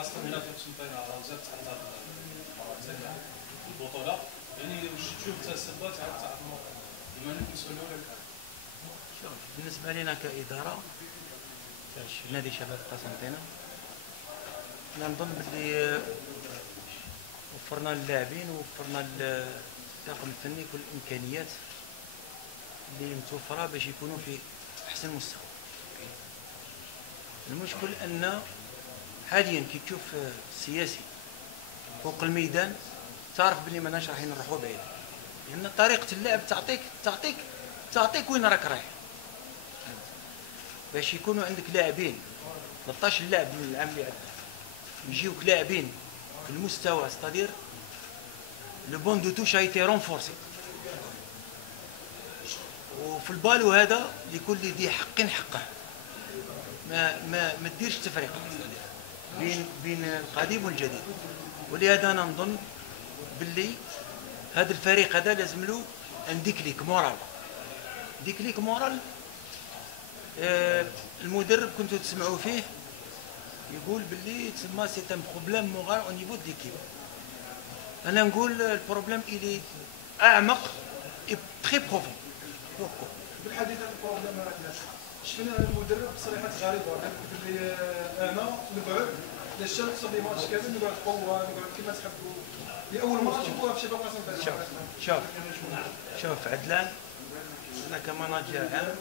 خاصة هنا في قسنطينة راه زاد تحت هاد المناطق البطولة، يعني واش تشوف حتى السبات تاع الموقف بما انك مسؤول لك؟ شوف بالنسبة لنا كإدارة تاع نادي شباب قسنطينة، أنا نظن باللي وفرنا للاعبين ووفرنا للطاقم الفني كل الإمكانيات اللي متوفرة باش يكونوا في أحسن مستوى. المشكل أن حاليا كي تشوف السياسي فوق الميدان تعرف بلي ماناش رايحين نروحوا بعيد، لأن طريقة اللعب تعطيك وين راك رايح. باش يكونوا عندك لاعبين 13 لاعب من العام اللي عدى يجيوك لاعبين في المستوى، ستادير لو بون دو توش ايتي رونفورسي، وفي البالو هذا لكل ذي حق حقه، ما تديرش تفرقه بين القديم والجديد. ولهذا انا نظن باللي هذا الفريق هذا لازم له ان ديكليك مورال. ديكليك مورال المدرب كنتوا تسمعوا فيه يقول باللي تسمى سي ان بروبليم مورال او نيفو ديكيب. انا نقول البروبليم الي اعمق اي تري بروفون. بالحديث عن البروبليم هذا شفنا المدرب تصريحات غريبه باللي انا نقعد للشرط صافي ماتش كامل نقعد قوه نقعد كما تحبوا لاول مره نشوفوها في شباب قسنطينه. شوف عدلان، انا كماناجر عام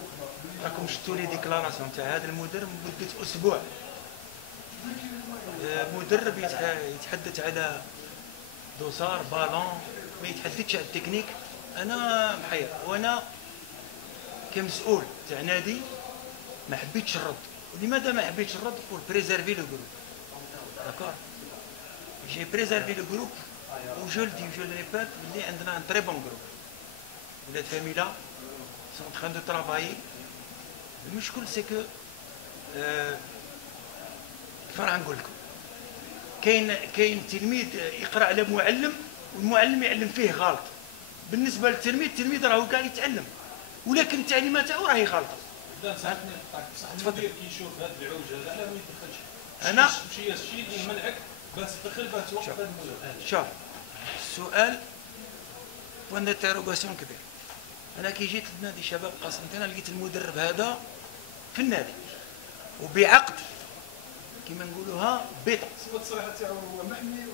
راكم شفتوا لي ديكلاراسيون تاع هذا المدرب مده اسبوع. مدرب يتحدث على دوسار بالون، ما يتحدثش على التكنيك. انا محير، وانا كمسؤول تاع نادي ما حبيتش نرد. ولماذا ما حبيتش نرد؟ بور بريزيرفي لو جروب. داكور، جي بريزيرفي لو جروب وجو لدي جو ريبيت بلي عندنا ان تري بون جروب. ولاد فاميلا سون ان تران دو ترافايي. المشكل سي كو كيف راح نقول لكم، كاين تلميذ يقرا على معلم والمعلم يعلم فيه غلط. بالنسبه للتلميذ، التلميذ راهو قاعد يتعلم ولكن التعليمات تاعو راهي غلطه. بصح المدير كيشوف هذا العوج هذا علاه ما يدخلش. انا شي اللي يمنعك باش تدخل باش توقف هذا الموضوع. شوف السؤال بوان ديتيروغاسيون كبير. انا كي جيت لنادي شباب قسنطينه لقيت المدرب هذا في النادي وبعقد كما نقولوها بيض. صفه التصريحات تاعو محمي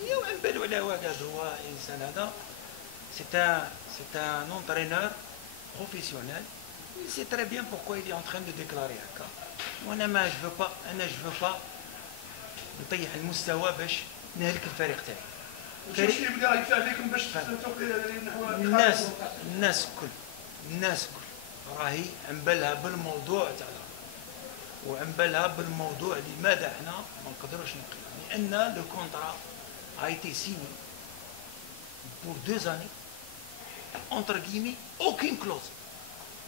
وما نبالو على واحد. هو انسان هذا سي ان اونترينور بروفيسيونيل. Il sait très bien pourquoi il est en train de déclarer هكا. وانا ما جو با نطيح المستوى باش نهلك الفريق تاعي. شوف كيف بدا يدفع عليكم باش نحو الناس الكل راهي عنبالها بالموضوع تاعها، وعنبالها بالموضوع لماذا احنا ما نقدروش نقيم. لان لو كونترا a été signé pour 2 années entre guillemets aucune clause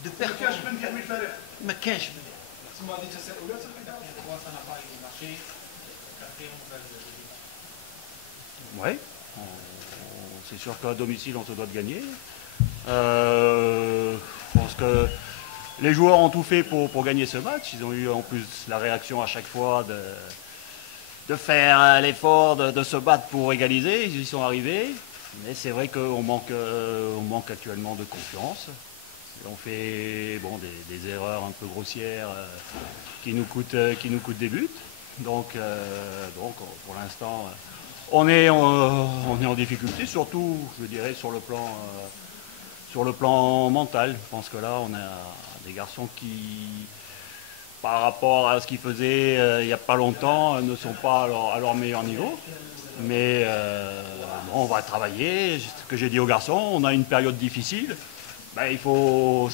de ما كانش بن يحمي الفريق. ما كانش بن. ثم هذه تساؤلات Oui, c'est sûr qu'à domicile, on se doit de gagner. Je pense que les joueurs ont tout fait pour gagner ce match. Ils ont eu en plus la réaction à chaque fois de faire l'effort de se battre pour égaliser. Ils y sont arrivés. Mais c'est vrai qu'on manque actuellement de confiance. On fait des erreurs un peu grossières qui nous coûtent des buts. Donc pour l'instant, on est en difficulté, surtout, je dirais, sur le plan mental. Je pense que là, on a des garçons qui, par rapport à ce qu'ils faisaient il n'y a pas longtemps, ne sont pas à leur meilleur niveau. Mais on va travailler. Ce que j'ai dit aux garçons, on a une période difficile.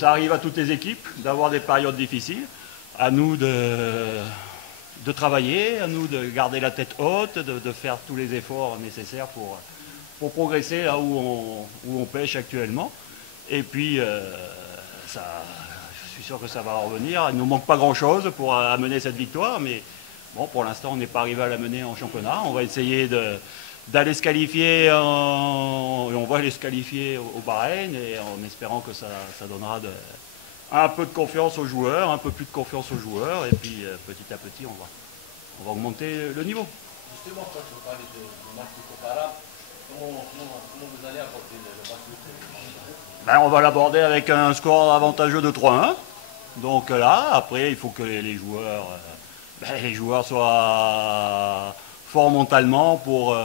Ça arrive à toutes les équipes d'avoir des périodes difficiles. À nous de travailler, à nous de garder la tête haute, de faire tous les efforts nécessaires pour progresser là où on pêche actuellement. Et puis, je suis sûr que ça va revenir. Il ne nous manque pas grand-chose pour amener cette victoire, mais bon, pour l'instant, on n'est pas arrivé à la mener en championnat. On va essayer d'aller se qualifier, et on va aller se qualifier au Bahreïn, et en espérant que ça donnera un peu de confiance aux joueurs, un peu plus de confiance aux joueurs, et puis petit à petit, on va. on va augmenter le niveau. Justement, quand vous parlez de match comparable, comment vous allez aborder le match? Ben, on va l'aborder avec un score avantageux de 3-1. Donc là, après, il faut que les joueurs soient forts mentalement pour,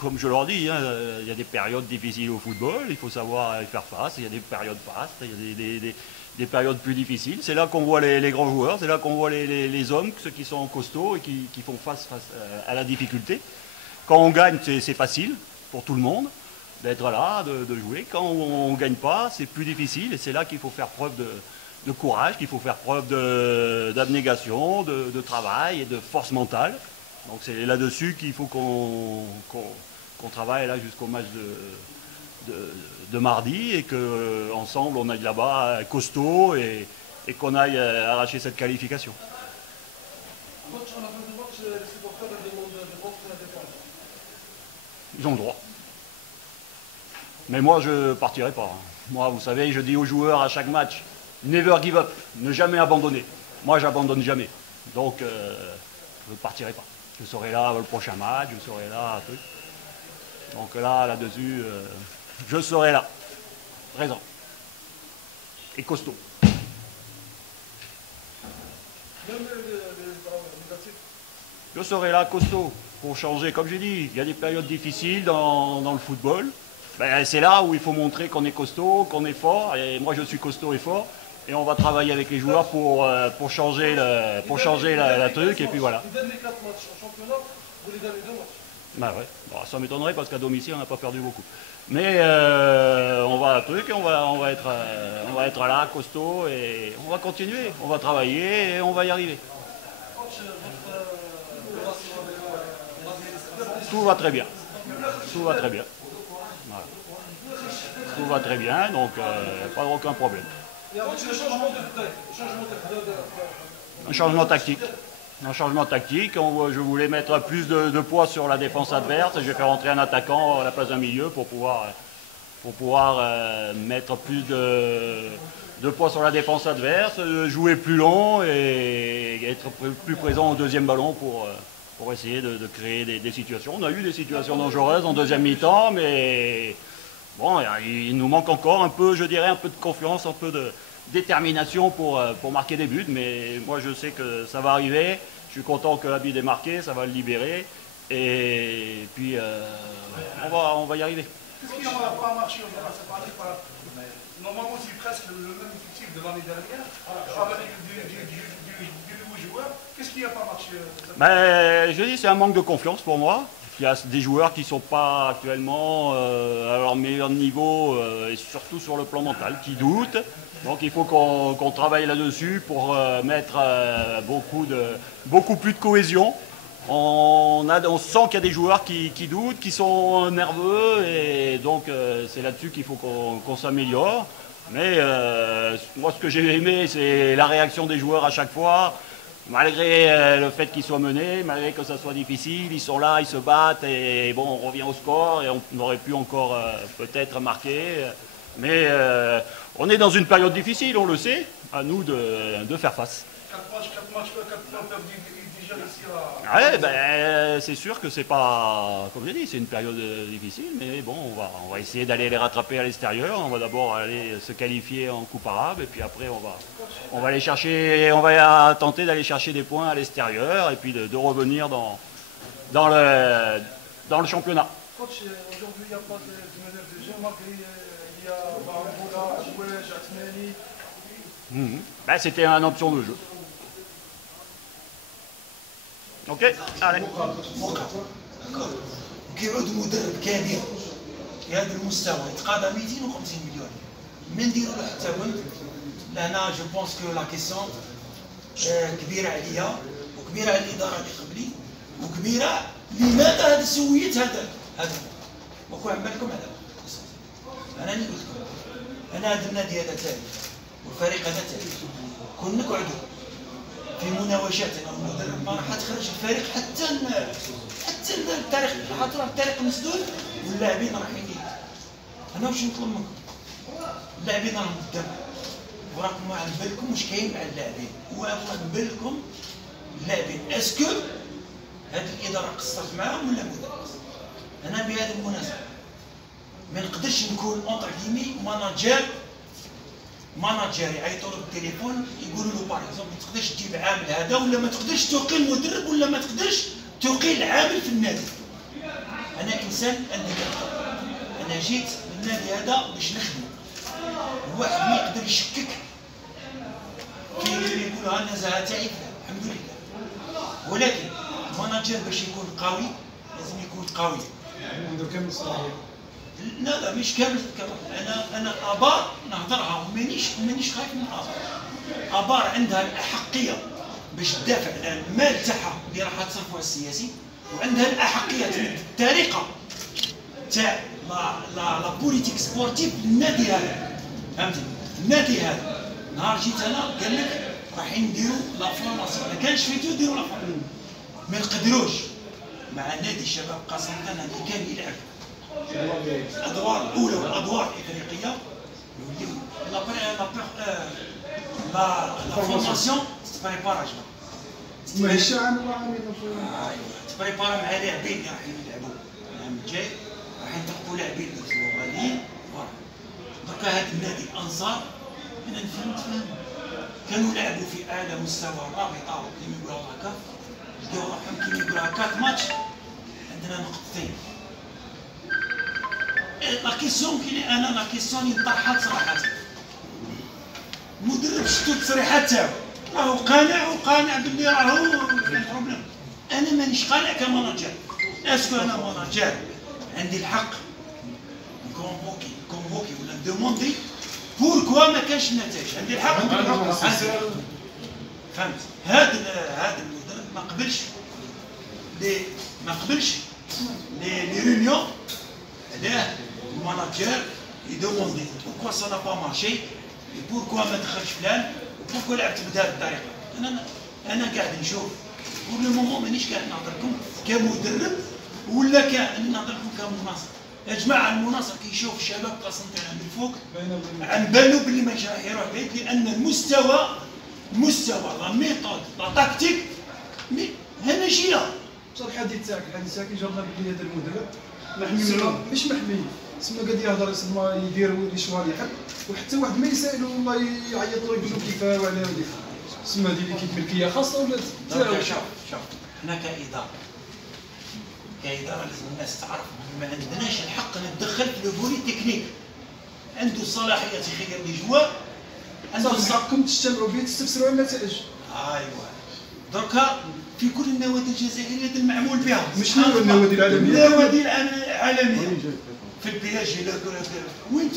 comme je leur dis, hein, il y a des périodes difficiles au football, il faut savoir y faire face, il y a des périodes fastes, il y a des périodes plus difficiles. C'est là qu'on voit les grands joueurs, c'est là qu'on voit les hommes, ceux qui sont costauds et qui font face à la difficulté. Quand on gagne, c'est facile pour tout le monde d'être là, de jouer. Quand on ne gagne pas, c'est plus difficile et c'est là qu'il faut faire preuve de courage, qu'il faut faire preuve d'abnégation, de travail et de force mentale. Donc c'est là-dessus qu'il faut qu'on travaille là jusqu'au match de mardi et qu'ensemble on aille là-bas costaud et qu'on aille arracher cette qualification. Ils ont le droit. Mais moi, je ne partirai pas. Moi, vous savez, je dis aux joueurs à chaque match, never give up, ne jamais abandonner. Moi, j'abandonne jamais. Donc, je ne partirai pas. Je serai là le prochain match, je serai là. Donc là-dessus, je serai là. Présent. Et costaud. Je serai là costaud pour changer. Comme j'ai dit, il y a des périodes difficiles dans le football. Ben, c'est là où il faut montrer qu'on est costaud, qu'on est fort. Et moi, je suis costaud et fort. Et on va travailler avec les joueurs pour changer la truc. Et puis voilà. Ils donnent les 4 matchs en championnat, vous les donnez 2 matchs. Ben ouais. Bon, ça m'étonnerait parce qu'à domicile, on n'a pas perdu beaucoup. Mais on va être là, costaud, et on va continuer. On va travailler et on va y arriver. Tout va très bien. Tout va très bien. Voilà. Tout va très bien, donc pas aucun problème. Il y a un changement Un changement tactique. Un changement tactique. Je voulais mettre plus de poids sur la défense adverse et je vais faire entrer un attaquant à la place d'un milieu pour pouvoir mettre plus de poids sur la défense adverse, jouer plus long et être plus présent au deuxième ballon pour essayer de créer des situations. On a eu des situations dangereuses en deuxième mi-temps, mais bon, il nous manque encore un peu, je dirais, un peu de confiance, un peu de détermination pour marquer des buts. Mais moi, je sais que ça va arriver. Je suis content que Abid ait marqué, ça va le libérer. Et puis, on va y arriver. Qu'est-ce qui n'a pas marché? On va se parler par... Normalement, c'est presque le même effectif de l'année dernière, avec du nouveau joueur. Qu'est-ce qui n'a pas marché? Ben, je dis, c'est un manque de confiance pour moi. Il y a des joueurs qui ne sont pas actuellement à leur meilleur niveau, et surtout sur le plan mental, qui doutent. Donc il faut qu'on travaille là-dessus pour mettre beaucoup plus de cohésion. On sent qu'il y a des joueurs qui doutent, qui sont nerveux, et donc c'est là-dessus qu'il faut qu'on s'améliore. Mais moi, ce que j'ai aimé, c'est la réaction des joueurs à chaque fois. Malgré le fait qu'ils soient menés, malgré que ça soit difficile, ils sont là, ils se battent, et bon, on revient au score, et on aurait pu encore peut-être marquer. Mais on est dans une période difficile, on le sait, à nous de faire face. 4 matchs perdus déjà ici à... Ouais, ben, c'est sûr que c'est pas, comme j'ai dit, c'est une période difficile, mais bon, on va essayer d'aller les rattraper à l'extérieur. On va d'abord aller se qualifier en Coupe arabe, et puis après on va aller chercher, on va tenter d'aller chercher des points à l'extérieur, et puis de revenir dans le championnat. Coach, aujourd'hui, il n'y a pas de meneur de jeu, malgré il y a Baramboula, Ajouej, Atmeni. Ben, c'était une option de jeu. Ok, allez. كيعود مدرب كبير في هذا المستوى يتقاضى 250 مليون ما نديروا له حتى ولد. لهنا جو بونس كو لا كيسيون كبيره عليا وكبيره على الاداره اللي قبلي وكبيره لماذا هذا سويت هذا وكون عمالكم على انا اللي قلت لكم انا هذا النادي هذا تاعي والفريق هذا تاعي كون نقعدوا في مناوشاتنا والمدرب ما راح تخرج الفريق حتى التاريخ خاطر التاريخ مسدود واللاعبين رايحين ليه. انا واش نطلب منكم؟ اللاعبين راهم قدام وراكم على بالكم واش كاين مع اللاعبين والله بالكم اللاعبين. اسكو هذه الاداره قصرت معاهم ولا مدرب؟ انا بهذه المناسبه ما نقدرش نكون اونتر كيمي ماناجر يعيطوا له بالتليفون يقولوا له باغ اكزومبل ما تقدرش تجيب عامل هذا، ولا ما تقدرش توقيل مدرب، ولا ما تقدرش توقيل عامل في النادي. انا انسان عندي كذا، انا جيت للنادي هذا باش نخدم. الواحد ما يقدر يشكك. كاين اللي يقولوا ها النزاهه تاعي الحمد لله، ولكن الماناجر باش يكون قوي لازم يكون قوي. عنده كامل الصلاحيات. لا مش كامل. انا ابار نهضرها ومانيش خايف من ابار عندها الاحقيه باش تدافع على المال تاعها اللي راح تصرفه السياسي، وعندها الاحقيه الطريقه تاع لا بوليتيك سبورتيف للنادي هذا. فهمتي؟ النادي هذا نهار جيت انا قال لك رايحين نديروا لا فورماسيون، ما كانش فيتو يديروا لا فورماسيون، ما نقدروش مع نادي الشباب قسنطينه اللي كان يلعب الادوار الاولى والادوار الافريقيه يوليو لا فورماسيون تبريبار. ماشي عام وعامين. تبريبار مع لاعبين اللي رايحين يلعبوا العام الجاي، راح ينتقوا لاعبين اللي غاديين. دركا هذا النادي الانصار انا فهمت كانوا لعبوا في اعلى مستوى الرابطه كيما يقولوا هكا، لقاو روحهم كيما يقولوا هكا ماتش عندنا نقطتين. لا كيسيون انا لا كيسيون اللي طرحت صراحه، المدرب شفتو التصريحات تاعو راهو قانع باللي راهو كاين بروبليم. انا مانيش قانع كماناجر. اسكو انا ماناجر عندي الحق كونفوكي ولا ندوموندي بوركوا ما كانش النتائج؟ عندي الحق. فهمت؟ هذا المدرب ما قبلش لي ريونيون. علاه الماناجر يدوموندي بوركوا سا نا با مارشي، بوركوا ما دخلش فلان، بوركوا لعبت بهذه الطريقه. انا قاعد نشوف بور لو مومون مانيش قاعد نهضر لكم كمدرب ولا نهضر لكم كمناصر. يا جماعه المناصر كيشوف الشباب قسنطينه من الفوق عن بالو باللي ماشي راح يروح بعيد، لان المستوى لا ميثود لا تاكتيك هامشيه. بصح الحديث تاعك جرنا بلي هذا المدرب محمي مش محمي، سما قاعد يهضر يسمى يدير لي شوال يحب، وحتى واحد ما يسائلو والله يعيط له يقول له كيفاه وعلى هذيك سما هذه اللي كيف ملكيه خاصه ولا تاعو. شوف حنا كإدارة لازم الناس تعرف ما عندناش الحق نتدخل في لو فولي تكنيك. عنده الصلاحية يخير لي جوار، عنده حقكم تجتمعوا به تستفسروا على النتائج. ايوا دركا في كل النوادي الجزائرية هذا المعمول بها. مش النوادي العالمية. النوادي العالمية في البي جي وين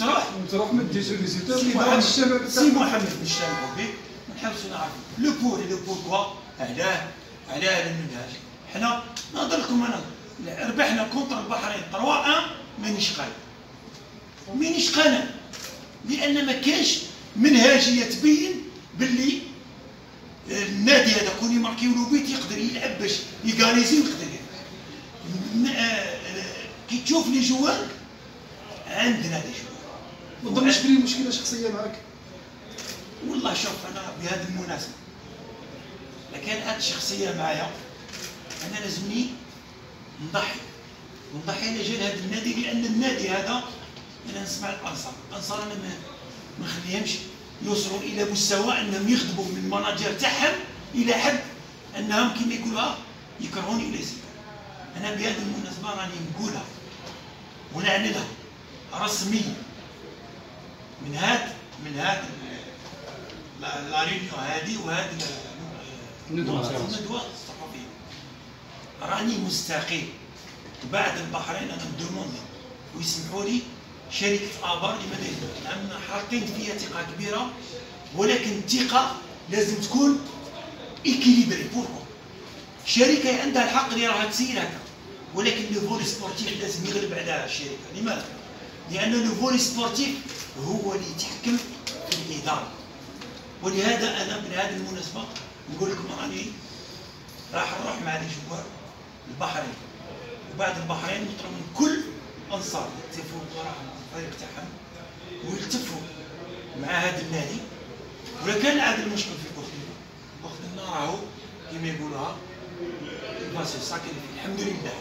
تروح ما ديرش ريزيتور اللي دار الشباب. سي محمد نجتمعوا به ونحاولوا نعرفوا لو بوركوا علاه المنهاج. حنا نهضر لكم انا ربحنا كونتر البحرين 3-1 مانيش قانع لان ما كانش منهاجيه تبين باللي النادي هذا كون يماركيو له بيت يقدر يلعب باش يغاريزي ويقدر كي تشوف لي جوار عندنا لي جوار. ما تظنش بلي مشكله شخصيه معاك؟ والله شوف انا بهذه المناسبه لكن هذه الشخصيه معايا انا لازمني نضحي لاجل هذا النادي، لان النادي هذا انا نسمع الانصار انا ما نخليهمش يوصلوا الى مستوى انهم يخدموا من المناجر تاعهم الى حد انهم كما يقولوا يكرهوني ولا يسبوني. انا بهذه المناسبه راني نقولها ونعلنها رسميا من هذا لا ريونيون هذه وهذه الندوه الصحفيه راني مستقيم. بعد البحرين انا ندوموندي ويسمحوا لي شركه ابار اللي مدينه حاطين فيها ثقه كبيره، ولكن الثقه لازم تكون ايكيليبري. بوركو الشركه عندها الحق اللي راها تسير هكا، ولكن لو فولي سبورتيف لازم يغلب على الشركه. لماذا؟ لان لو فولي سبورتيف هو اللي يتحكم في الاداره. ولهذا انا من هذه المناسبه نقول لكم راني راح نروح مع لي جوار البحرين، وبعد البحرين نطلب من كل انصار يلتفوا وراهم الفريق تاعهم ويلتفوا مع هذا النادي. ولا كان عاد المشكل في بوخدنا راهو كما يقولوها يباسي ساكن الحمد لله.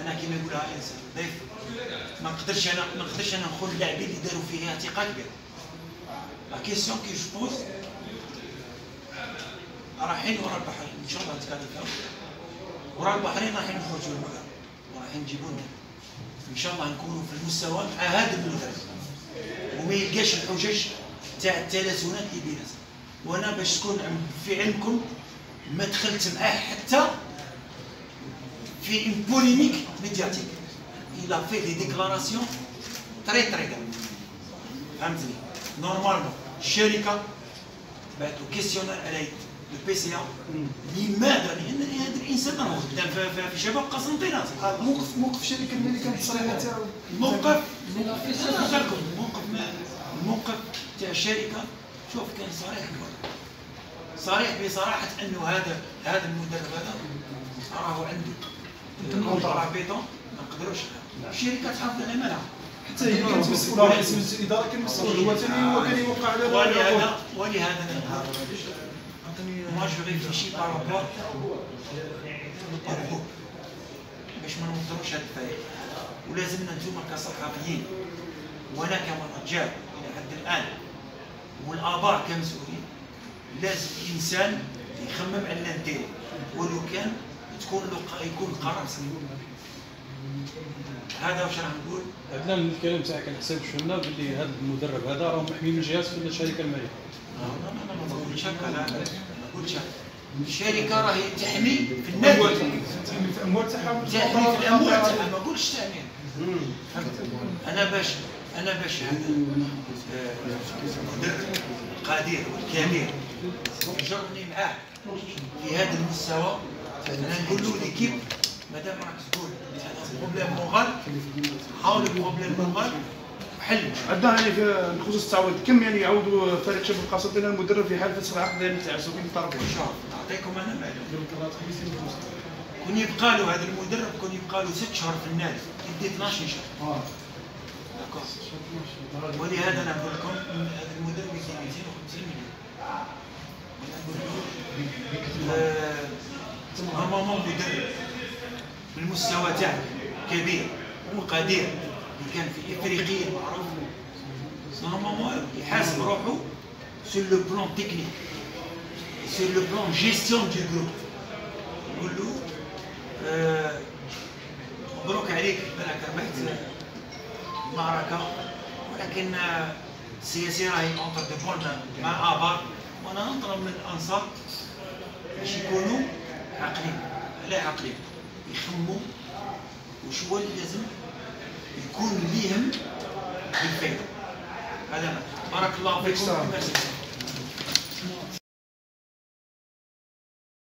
انا كما يقولها انسان ضيف، ما نقدرش انا نقول اللاعبين اللي داروا فيها ثقه كبيره. لا كيسيون كي جو بوز رايحين ورا البحرين ان شاء الله نتكلم، ورا البحرين رايحين نخرجوا المغرب ورايحين نجيبوا لنا ان شاء الله نكونوا في المستوى مع هذا المدرب، وما يلقاش الحجج تاع التلازمات اللي بيناتنا. وانا باش تكون في علمكم ما دخلت معاه حتى في ان بوليميك ميدياتيك. الى في دي ديكلاراسيون تري فهمتني. نورمالمون الشركه بعثوا كيسيونير على يد البي سي لماذا؟ لان هذا الانسان راه خدام في شباب قسنطينه. موقف الشركه المالكه بالتصريحات تاعو، الموقف تاع الشركه شوف كان صريح بصراحه انه هذا المدرب هذا راهو عنده كونطرا بيتون ما نقدروش. الشركه تحافظ على مالها، حتى هي كانت مسؤوله، رئيس الاداره كان مسؤول، هو ثاني هو كان يوقع على ولهذا moi je réfléchis par rapport au groupe باش ما نوصلوش هذا الفريق. ولازمنا انتم كصحفيين وانا كمناجر الى حد الان والاباء كمسؤولين لازم الانسان يخمم على الانتيري، ولو كان يكون القرار سليم. هذا واش راح نقول. عندنا من الكلام تاعك الحساب شفنا باللي هذا المدرب هذا راه محمي من جهات في الشركه الماليه. لا ما نقولش هكا، لا ما نقولش هكا. الشركه راهي تحمي في النادي، تحمي في الاموال تاعها، تحمي في الاموال تاعها، ما نقولش تامين. انا باش هذا المدرب القدير والكبير يجرني معاه في هذا المستوى، انا نقول له ليكيب مادام راك تقول هذا بروبليم مورال، حاول البروبليم مورال وحل. عندنا يعني في خصوص التعويض كم يعني يعوضوا فريق شباب القسنطينه المدرب في حال فسخ العقد يعني تاع سوبي الطرفين؟ شوف نعطيكم انا معلومه، كون يبقى له هذا المدرب كون يبقى له 6 شهور في النادي يدي 12 شهر. ولهذا انا نقول لكم هذا المدرب يدي 250 مليون. نورمالمون مدرب بالمستوى تاعو كبير وقدير اللي كان في افريقيا معروف، نورمالمون يحاسب روحه سور لو بلان تكنيك، سور لو بلان جيستيون دو جروب. نقول له مبروك عليك بالك ربحت معركه، ولكن السياسي راهي اونتر دو بون مع ابار، وانا نطلب من الانصار باش يكونوا عاقلين، لا عاقلين يخموا وش هو اللي لازم يكون ليهم بالفائده. هذا بارك الله فيكم.